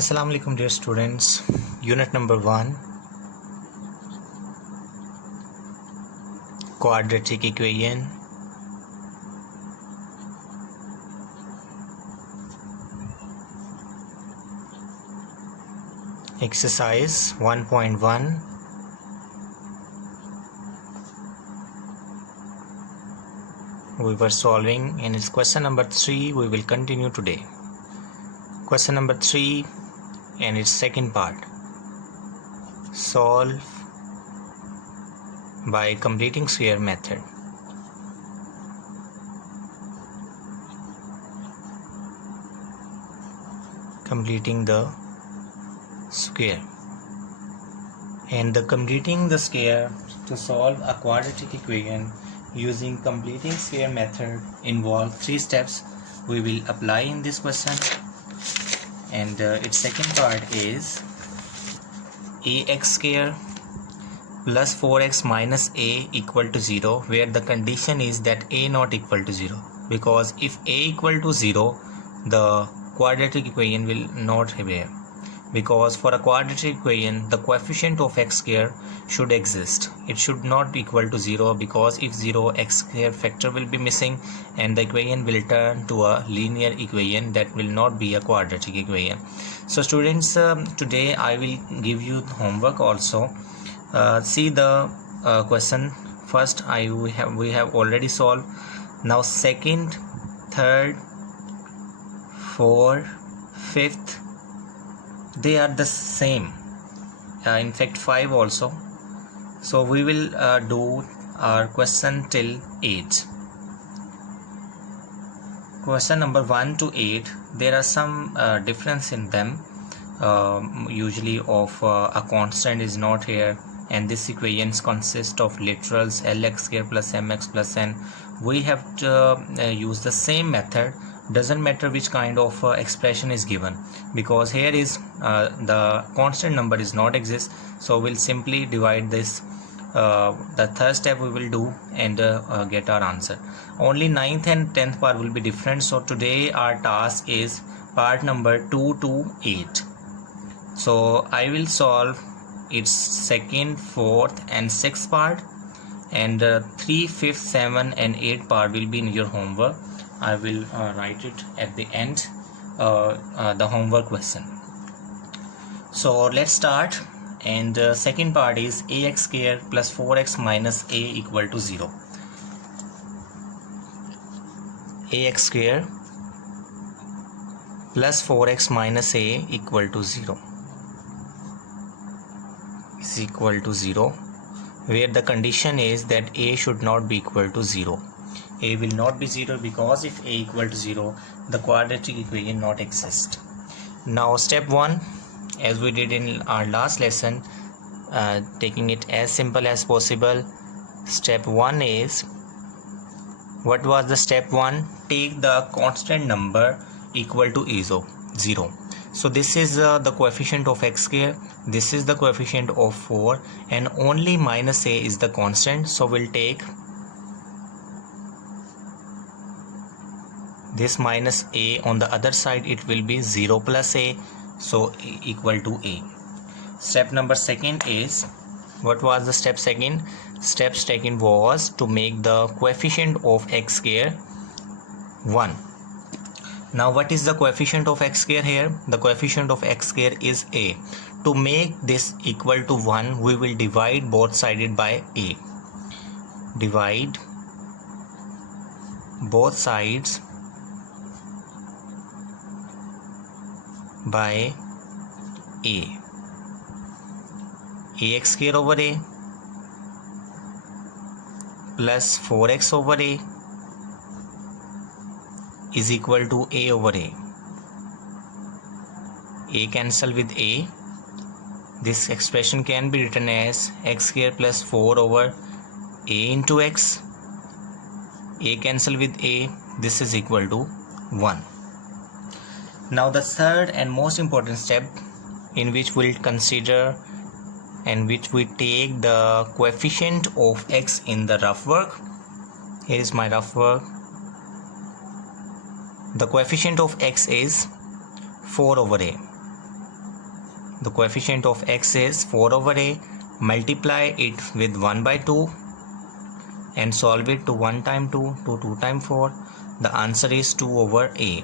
Assalamu alaikum dear students. Unit number 1, quadratic equation. Exercise 1.1. We were solving and it's question number 3 we will continue today. Question number 3 and its second part. Solve by completing square method. Completing the square. And the completing the square to solve a quadratic equation using completing square method involve 3 steps we will apply in this question. And its second part is ax square plus 4x minus a equal to 0, where the condition is that a not equal to 0, because if a equal to 0 the quadratic equation will not bear, because for a quadratic equation the coefficient of x square should exist. It should not equal to 0, because if 0, x square factor will be missing and the equation will turn to a linear equation that will not be a quadratic equation. So students, today I will give you homework also. See the question. First we have already solved. Now second, third, fourth, fifth, they are the same. In fact 5 also. So we will do our question till 8. Question number 1 to 8, there are some difference in them. Usually of a constant is not here, and this equations consist of literals lx square plus mx plus n. We have to use the same method. Doesn't matter which kind of expression is given, because here is the constant number is not exist, so we'll simply divide this. The third step we will do and get our answer. Only 9th and 10th part will be different. So today our task is part number 2 to 8. So I will solve its second, fourth and sixth part, and 3, 5th, 7 and 8 part will be in your homework. I will write it at the end, the homework question. So let's start. And second part is ax square plus 4x minus a equal to 0. Ax square plus 4x minus a equal to 0 is equal to 0, where the condition is that a should not be equal to 0. A will not be 0, because if a equal to 0 the quadratic equation not exist. Now step 1, as we did in our last lesson, taking it as simple as possible. Step 1 is, what was the step 1? Take the constant number equal to 0. So this is the coefficient of x square, this is the coefficient of 4, and only minus a is the constant. So we'll take this minus a on the other side, it will be 0 plus a, so equal to a. Step number second is, what was the step second? Step second was to make the coefficient of x square 1. Now what is the coefficient of x square here? The coefficient of x square is a. To make this equal to 1, we will divide both sided by a. Divide both sides by a. Ax square over a plus 4x over a is equal to a over a. A cancel with a. This expression can be written as x square plus 4 over a into x. A cancel with a. This is equal to 1. Now the third and most important step, in which we'll consider and which we take the coefficient of x in the rough work. Here is my rough work. The coefficient of x is 4 over a. the coefficient of x is 4 over a, multiply it with 1 by 2 and solve it to 1 times 2 to 2 times 4. The answer is 2 over a.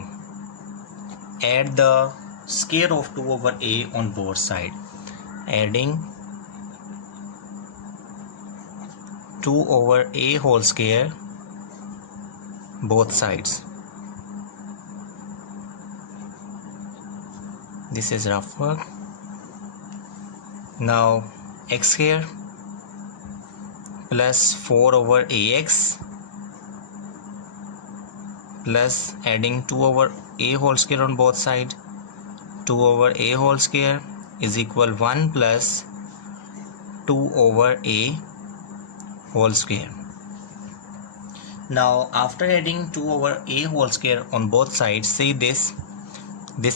Add the square of 2 over a on both sides. Adding 2 over a whole square both sides. This is rough work. Now x square plus 4 over ax plus adding 2 over a whole square on both sides. 2 over a whole square is equal 1 plus 2 over a whole square. Now after adding 2 over a whole square on both sides, see this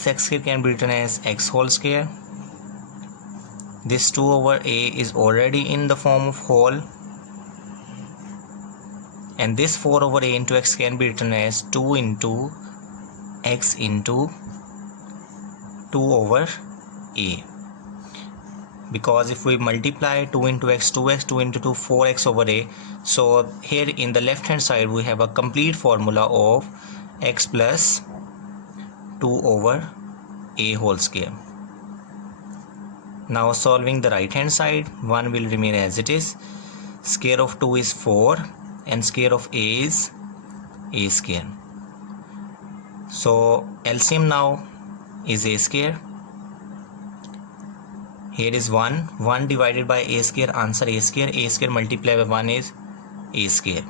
x square can be written as x whole square. This 2 over a is already in the form of whole, and this 4 over a into x can be written as 2 into x into 2 over a, because if we multiply 2 into x, 2x, 2 into 2, 4x over a. So here in the left hand side we have a complete formula of x plus 2 over a whole square. Now solving the right hand side, 1 will remain as it is. Square of 2 is 4 and square of a is a square. So LCM now is a square. Here is 1 divided by a square, answer a square multiplied by 1 is a square,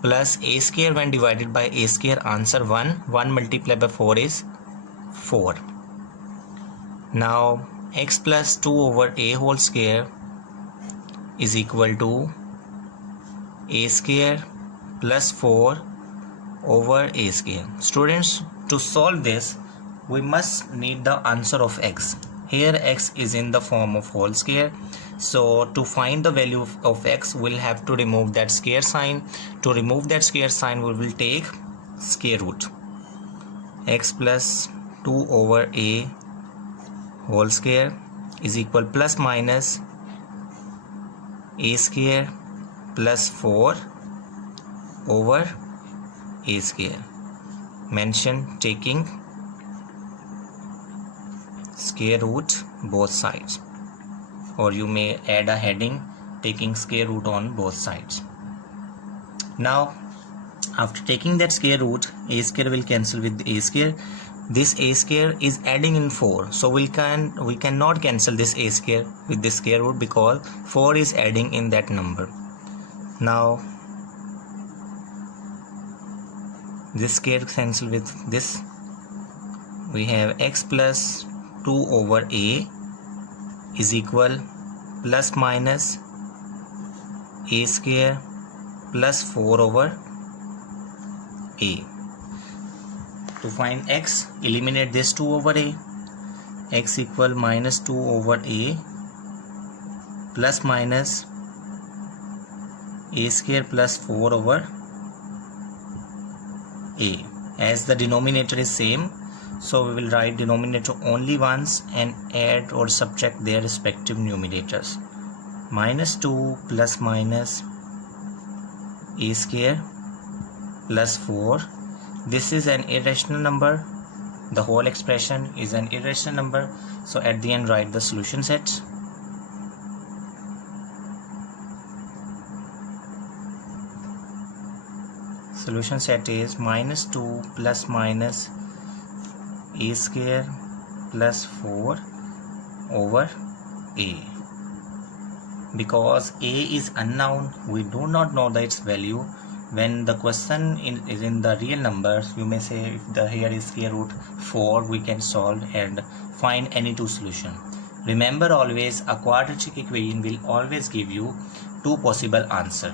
plus a square when divided by a square, answer 1 multiplied by 4 is 4. Now x plus 2 over a whole square is equal to a square plus 4 over a square. Students, to solve this we must need the answer of x. Here x is in the form of whole square, so to find the value of x we'll have to remove that square sign. To remove that square sign we will take square root. X plus 2 over a whole square is equal plus minus a square plus 4 over a square. Mention taking square root both sides, or you may add a heading taking square root on both sides. Now after taking that square root, a square will cancel with a square. This a square is adding in 4, so we cannot cancel this a square with this square root because 4 is adding in that number. Now this square cancel with this. We have x plus 2 over a is equal plus minus a square plus 4 over a. To find x, eliminate this 2 over a. X equal minus 2 over a plus minus a square plus 4 over a. As the denominator is same, so we will write denominator only once and add or subtract their respective numerators. Minus 2 plus minus a square plus 4. This is an irrational number. The whole expression is an irrational number. So at the end write the solution set. Solution set is minus 2 plus minus a square plus 4 over a. Because a is unknown, we do not know its value. When the question is in the real numbers, you may say if the here is square root 4, we can solve and find any two solution. Remember always, a quadratic equation will always give you two possible answer,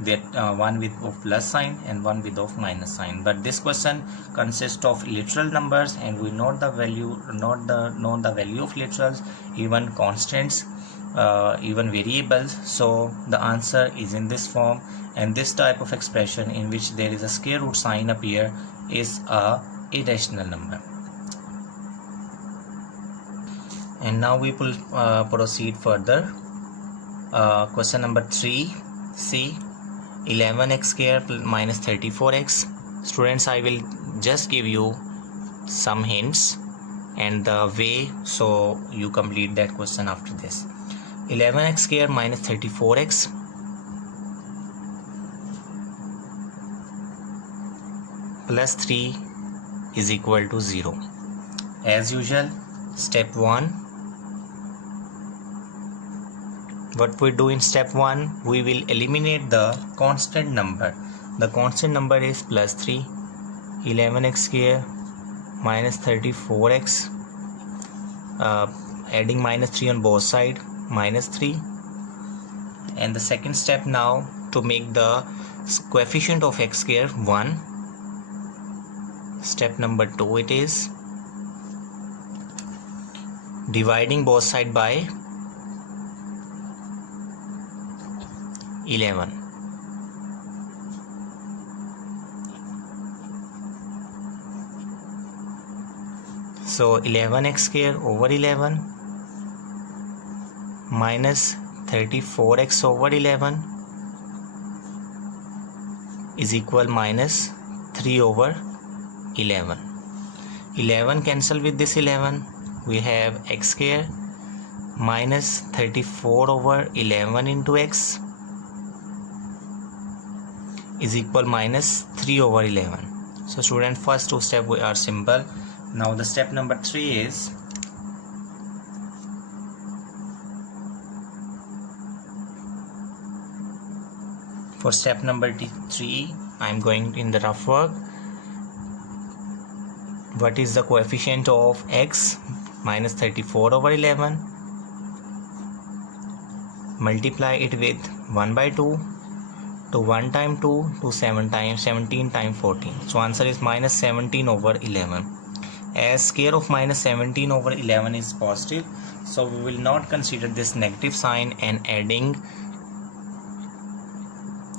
that one with of plus sign and one with of minus sign. But this question consists of literal numbers, and we know the value, know the value of literals, even constants, even variables. So the answer is in this form, and this type of expression in which there is a square root sign appear is a irrational number. And now we will proceed further. Question number 3c, 11x square minus 34x. Students, I will just give you some hints and the way so you complete that question after this. 11x square minus 34x plus 3 is equal to 0. As usual, step 1, what we do in step 1, we will eliminate the constant number. The constant number is plus 3. 11x square minus 34x, adding minus 3 on both sides, minus 3. And the second step now, to make the coefficient of x square 1. Step number 2, it is dividing both sides by 11. So 11x square over 11 minus 34x over 11 is equal minus 3 over 11. 11 cancel with this 11. We have x square minus 34 over 11 into x is equal minus 3 over 11. So student, first two steps are simple. Now the step number 3 is for step number 3. I am going in the rough work. What is the coefficient of x? Minus 34 over 11. Multiply it with 1 by 2 to 1 times 2 to 7 times 17 times 14. So answer is minus 17 over 11. As square of minus 17 over 11 is positive, so we will not consider this negative sign and adding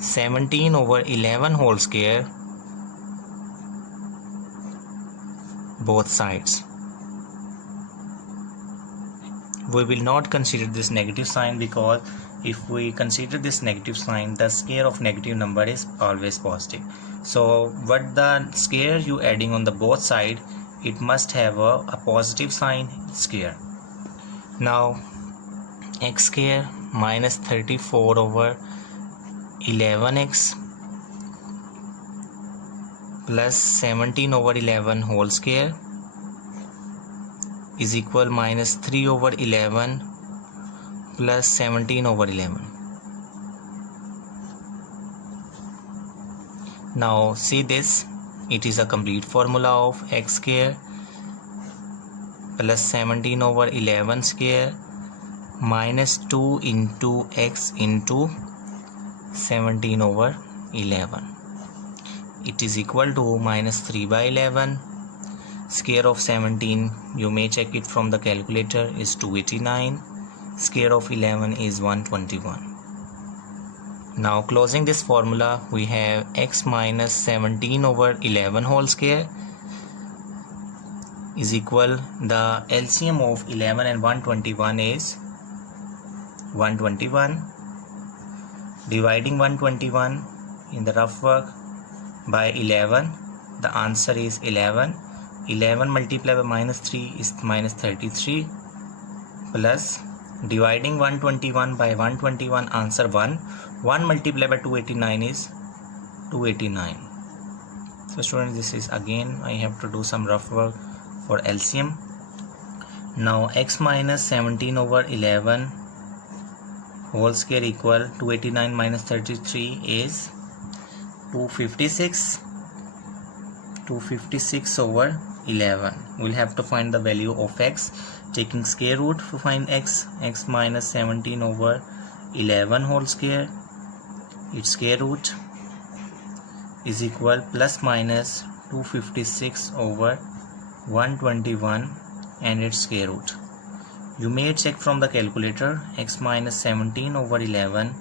17 over 11 whole square both sides. We will not consider this negative sign because if we consider this negative sign, the square of negative number is always positive. So what the square you adding on the both side, it must have a positive sign square. Now x square minus 34 over 11x plus 17 over 11 whole square is equal minus 3 over 11 plus 17 over 11. Now see this, it is a complete formula of x square plus 17 over 11 square minus 2 into x into 17 over 11. It is equal to minus 3 by 11. Square of 17, you may check it from the calculator, is 289. Square of 11 is 121. Now closing this formula, we have x minus 17 over 11 whole square is equal, the LCM of 11 and 121 is 121. Dividing 121 in the rough work by 11, the answer is 11. 11 multiplied by minus 3 is minus 33, plus dividing 121 by 121, answer 1. 1 multiplied by 289 is 289. So students, this is again I have to do some rough work for LCM. Now x minus 17 over 11 whole square equal 289 minus 33 is 256. 256 over 11. We'll have to find the value of x, taking square root to find x. X minus 17 over 11 whole square, its square root is equal plus minus 256 over 121 and its square root. You may check from the calculator. X minus 17 over 11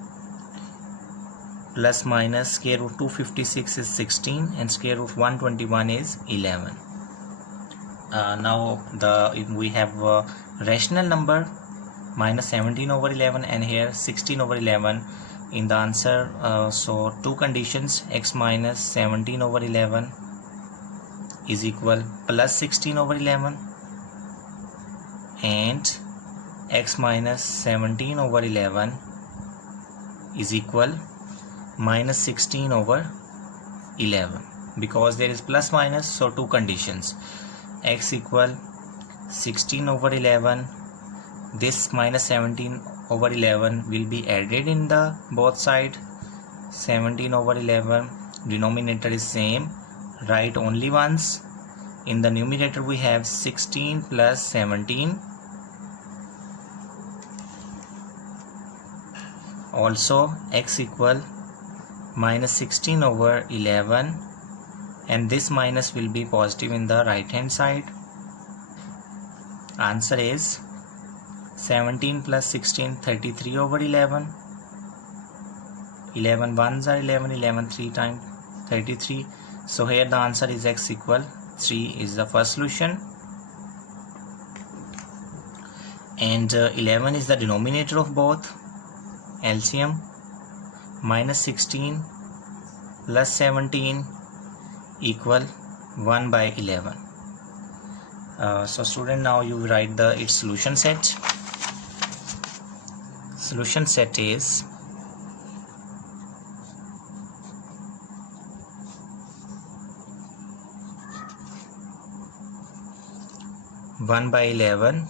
plus minus square root 256 is 16 and square root 121 is 11. now we have rational number minus 17 over 11 and here 16 over 11 in the answer. So two conditions, x minus 17 over 11 is equal plus 16 over 11 and x minus 17 over 11 is equal minus 16 over 11, because there is plus minus, so two conditions, x equal 16 over 11, this minus 17 over 11 will be added in the both side, 17 over 11, denominator is same, write only once. In the numerator we have 16 plus 17, also x equal minus 16 over 11, and this minus will be positive in the right hand side. Answer is 17 plus 16, 33 over 11. 11 ones are 11, 11 3 times 33. So here the answer is x equal 3 is the first solution, and 11 is the denominator of both. LCM minus 16 plus 17 equal 1 by 11. So student, now you write its solution set. Solution set is 1 by 11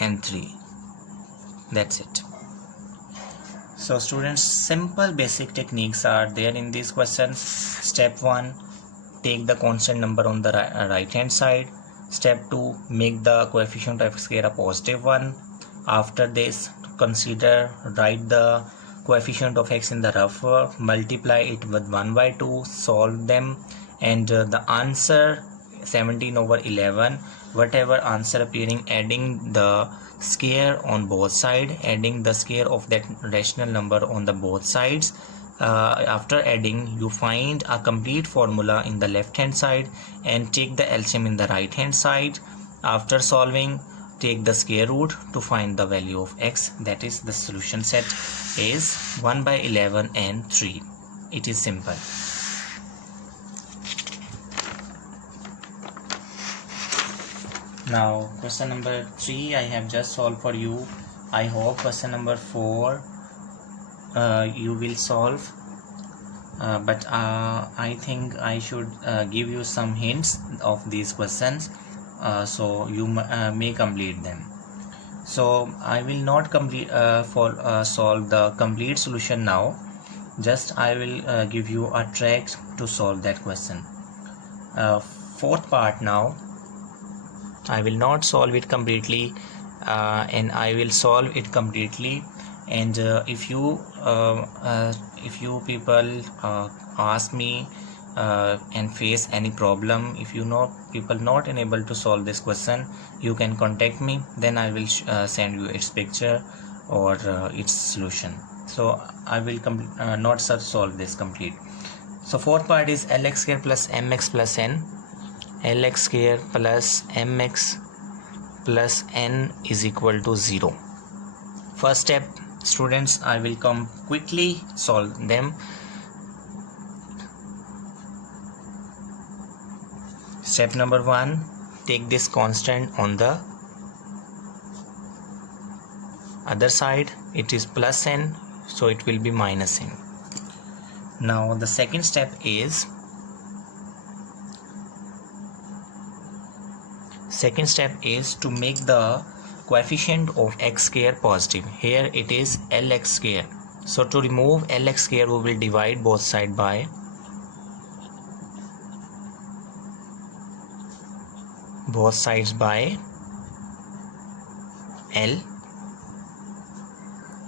and 3. That's it. So students, simple basic techniques are there in this question. Step 1, take the constant number on the right hand side. Step 2, make the coefficient of x square a positive one. After this, consider, write the coefficient of x in the rough, multiply it with 1 by 2, solve them, and the answer 17 over 11, whatever answer appearing, adding the square on both sides, adding the square of that rational number on the both sides. After adding, you find a complete formula in the left hand side and take the LCM in the right hand side. After solving, take the square root to find the value of x. That is, the solution set is 1 by 11 and 3. It is simple. Now question number 3 I have just solved for you. I hope question number 4 you will solve, but I think I should give you some hints of these questions, so you may complete them. So I will not solve the complete solution now, just I will give you a track to solve that question. Fourth part now, I will not solve it completely, and I will solve it completely. And if you people ask me and face any problem, if you know people not unable to solve this question, you can contact me, then I will send you its picture or its solution. So I will not solve this complete. So fourth part is Lx square plus mx plus n. Lx square plus mx plus n is equal to 0. First step, students, I will come quickly solve them. Step number 1, take this constant on the other side, it is plus n, so it will be minus n. Now the second step is to make the coefficient of x square positive. Here it is Lx square. So to remove Lx square, we will divide both sides by L.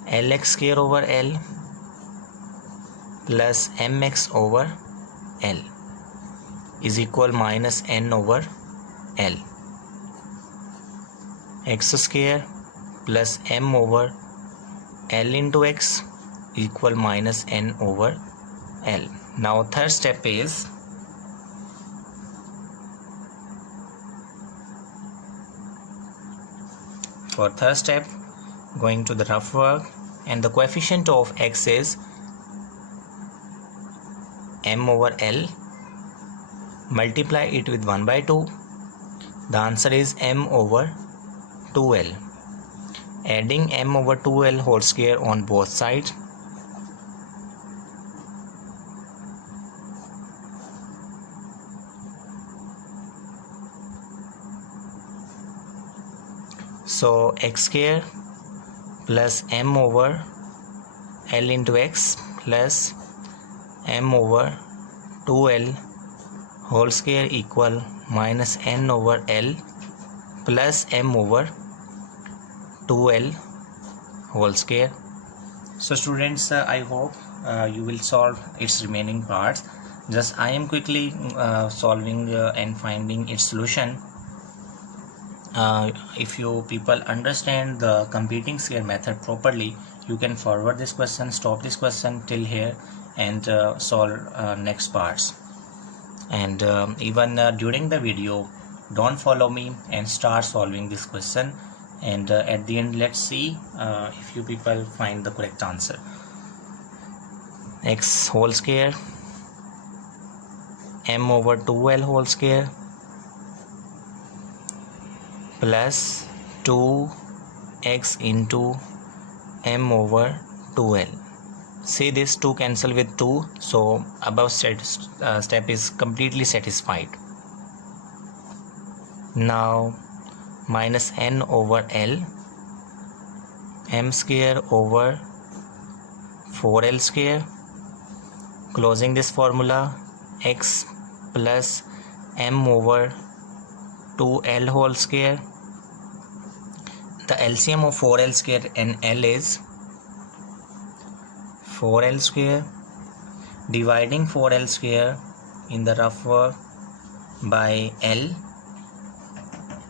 Lx square over L plus mx over L is equal minus n over L. X square plus m over L into x equal minus n over L. Now third step is For third step, going to the rough work, and the coefficient of x is m over L. Multiply it with 1 by 2. The answer is m over 2L. Adding m over 2L whole square on both sides. So x square plus m over L into x plus m over 2L whole square equal minus n over L plus m over 2L whole square. So students, I hope you will solve its remaining parts. Just I am quickly solving and finding its solution. If you people understand the computing square method properly, you can forward this question, stop this question till here, and solve next parts. And even during the video, don't follow me and start solving this question, and at the end let's see if you people find the correct answer. X whole square m over 2L whole square plus 2x into m over 2L. See, this 2 cancel with 2, so above step is completely satisfied. Now minus n over L, m square over 4L square. Closing this formula, x plus m over 2L whole square. The LCM of 4L square and L is 4L square. Dividing 4L square in the rough work by L,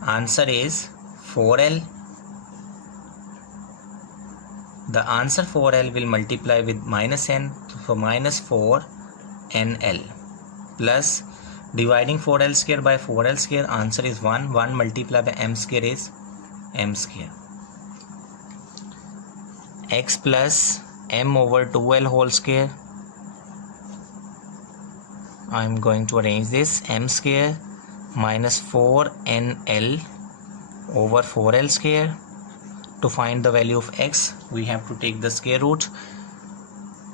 answer is 4L. The answer 4L will multiply with minus n, so minus 4 NL, plus dividing 4L square by 4L square, answer is 1. 1 multiplied by m square is m square. X plus m over 2L whole square. I am going to arrange this. M square minus 4NL over 4L square. To find the value of x, we have to take the square root.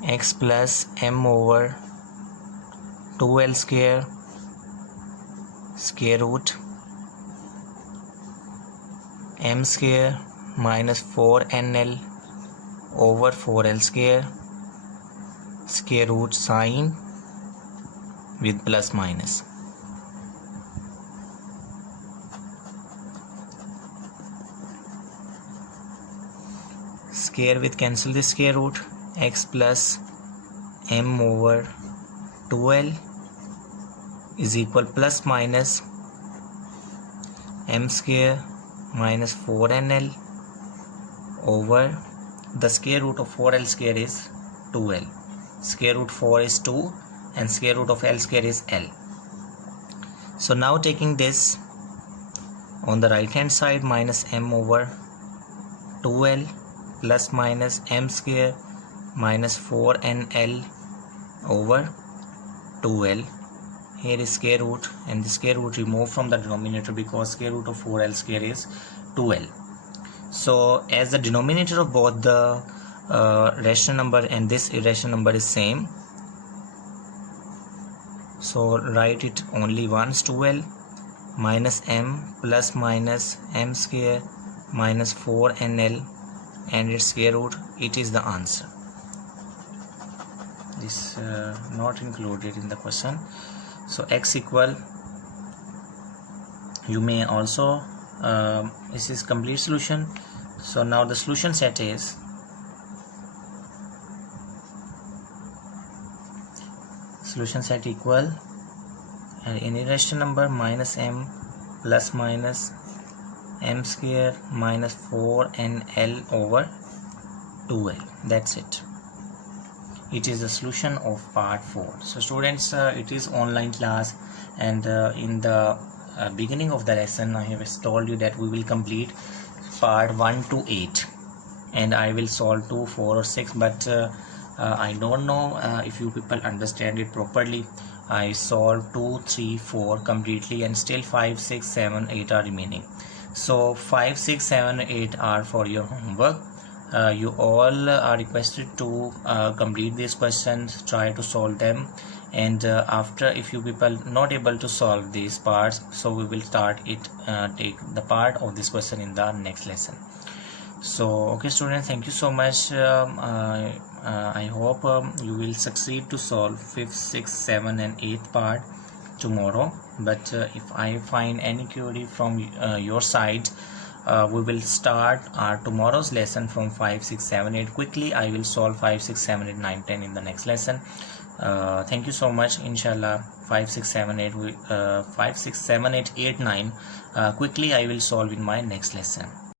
X plus m over 2L square, square root m square minus 4NL over 4L square, square root sign with plus minus. Square with cancel the square root. X plus m over 2L is equal plus minus m square minus 4NL over the square root of 4L square is 2L. Square root 4 is 2 and square root of L square is L. So now taking this on the right hand side, minus m over 2L plus minus m square minus 4NL over 2L. Here is square root, and the square root removed from the denominator because square root of 4L square is 2L. So as the denominator of both the rational number and this irrational number is same, so write it only once. 2L minus m plus minus m square minus 4NL and its square root, it is the answer. This not included in the question. So x equal, you may also this is complete solution. So now the solution set is solution set equal, and any rational number minus m plus minus m square minus 4NL over 2L. That's it. It is the solution of part 4. So students, it is online class, and in the beginning of the lesson I have told you that we will complete part 1 to 8 and I will solve 2, 4 or 6, but I don't know if you people understand it properly. I solved 2, 3, 4 completely and still 5, 6, 7, 8 are remaining. So 5, 6, 7, 8 are for your homework. You all are requested to complete these questions, try to solve them, and after, if you people not able to solve these parts, so we will start it, take the part of this question in the next lesson. So okay students, thank you so much. I hope you will succeed to solve 5th, 6th, 7th and 8th part tomorrow, but if I find any query from your side, we will start our tomorrow's lesson from 5, 6, 7, 8 quickly. I will solve 5, 6, 7, 8, 9, 10 in the next lesson. Thank you so much. Inshallah 5, 6, 7, 8 5, 6, 7, 8, 8, 9 quickly I will solve in my next lesson.